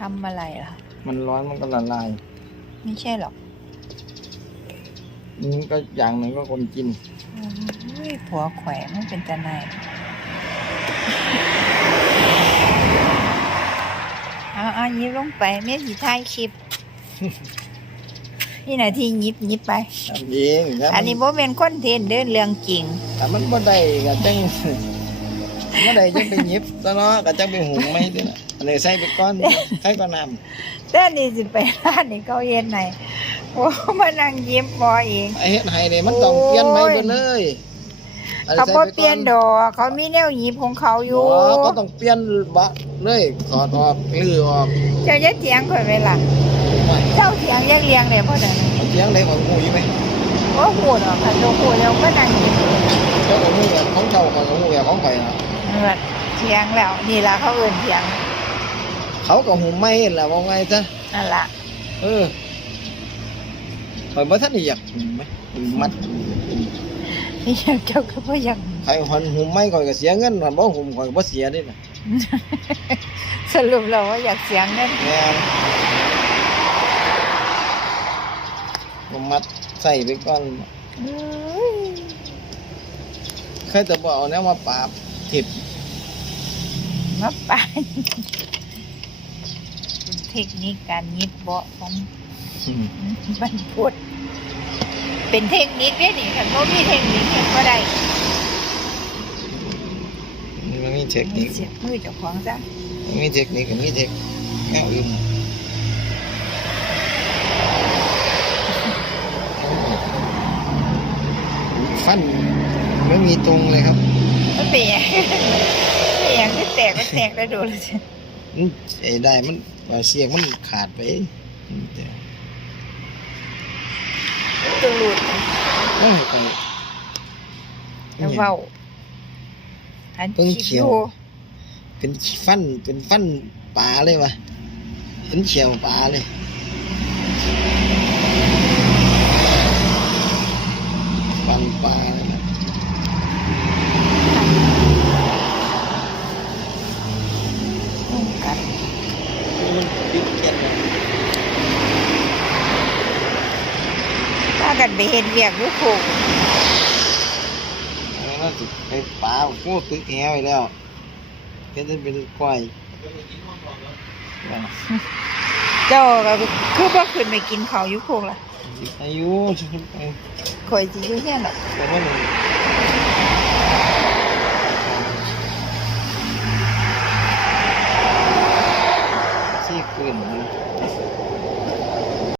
ทำอะไรล่ะ มันร้อนมันก็ละลาย ไม่ใช่หรอกนี่ก็อย่างหนึ่งก็คนกินอุ้ยผัวแขวมันเป็นตาในายเอาเอาหยิบลงไปเมียสีท้ายคลิป นี่นาทีหยิบหยิบไป ทำเองแล้วอันนี้โบเป็นคอนเทนต์เด้อเรื่องจริง แต่มันบ่ได้ก็จัง บ่ได้จังไปหยิบซะเนาะก็จังไปหุงไม่ได้นะอันนี้ใส่ไปก่อนใส่ก่อนน้ำแต่นี่สิไปร้านนี่เขาเย็นไหนโอ้มานั่งยิ้มบอเองไอ้เฮ็ดให้นี่มันต้องเปลี่ยนใหม่หมดเลยอันนี้เขาใส่บ่ไก่เปลี่ยนดอกเขามีแนวหยิบของเขาอยู่อ๋อก็ต้องเปลี่ยนบะเลยถอดออกลื้อออกเจ้าจะเถียงข่อยไหมล่ะไม่เจ้าเถียงยังเลี้ยงเลยพ่อเด้อเสียงได้ของหมูอยู่ไหมโอ้โหดอกค่ะโตโหแล้วก็นั่งยิ้ม เจ้าของหมูแบบของเจ้าของหมูแบบของข่อยนะเออเถียงแล้ว นี่ล่ะเขาเอื่นเถียงเขาก็หุงไม่แหละว่าไงซะนั่นล่ะเออข่อยบ่ทันได้อยากหุงไหมหุงมัดนี่เจ้าก็บ่อยังใครหันหุงไม่ข่อยก็เสียเงินหันบ่หุงข่อยก็บ่เสียเด้น่ะสรุปแล้วว่าอยากเสียงเงินแม่นบ่มัดใส่ไปก่อนเอ้ ยเคยแต่บ่เอาแนวมาปราบทิพมาปานเป็นเทคนิคการหยิบเบาะของบรรพุดเป็นเทคนิคได้นี่คันบ่มีเทคนิคเฮ็ดบ่ได้มันมีเทคมีนิคเสียมือเจ้าของซะมันมีเทคนิคกับมีเทคแนวอื่นฟัน ไม่มีตรงเลยครับมันเป็นหยังเป็นหยังคือแตกก็แตกแล้วโดนเลยมันไอ้ได้มันเอาเสียงมันขาดไปอืมแต่ตัวหลุดโอ้ยไปแล้วเว้าอันเพิ่งคิดเขีอยวยู่เป็นฟันเป็นฟันปลาเลยวะเห็นเขียวปลาเลยฟันปลาเลยนะ ยุ่งกันมันปิดแก่นเลยถ้ากันไปเห็นเวียกอยู่โคงแล้วน่าจะไปปลาโคตรตึกแหวไปแล้วแค่จะเป็นกล้วยว่าเจ้าก็คือบ่ขึ้นไปกินข้าวอยู่โคงล่ะอายุชุดไปข่อยสิอยู่เฮียนดอกแต่ว่าหนึ่ง